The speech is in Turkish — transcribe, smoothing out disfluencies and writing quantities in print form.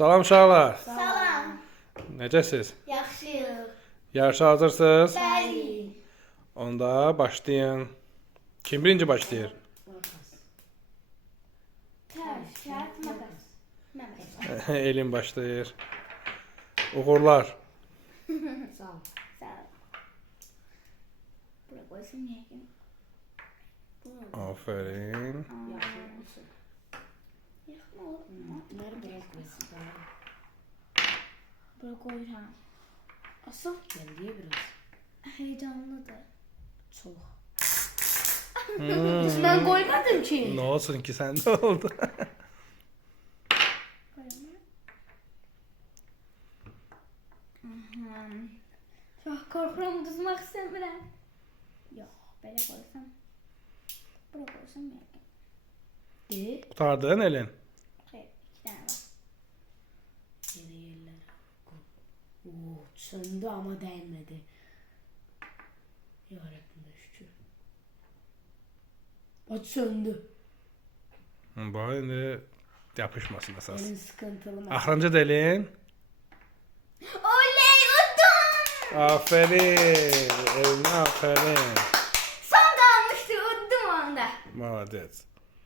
Salam uşaqlar. Salam. Necəsiz? Yaxşıyıq. Yarışa hazırsınız? Bəli. Onda başlayın. Kim birinci başlayır? Təş, şərt, məbəs. Məbəs. Elin başlayır. Uğurlar. Sağ ol. Sağ ol. Bura qoysun yəqin. Aferin. Yaxın olur. Bunları biraz koysun daha. Bura qoyuram. Asıl Geldiye biraz. heyecanlıdır. Çok. Mən qoymadım ki. Ne olsun ki sende oldu. Çox qorxuram, uduzmaq istəmirəm. Yox, belə qoysam. Bura qoysam yəqin. De. Kurtardın Elin. Xeyr, 2 dənə var. Yine yerlere koy. Oo, söndü ama değmedi. Yarabbim şükür. Bak söndü. Bak indi yapışmasın esas. Benim sıkıntılı. Axırıncı da Elin. Oley, udum! Aferin. Elin aferin. Son qalmışdı, udum onda. Молодец.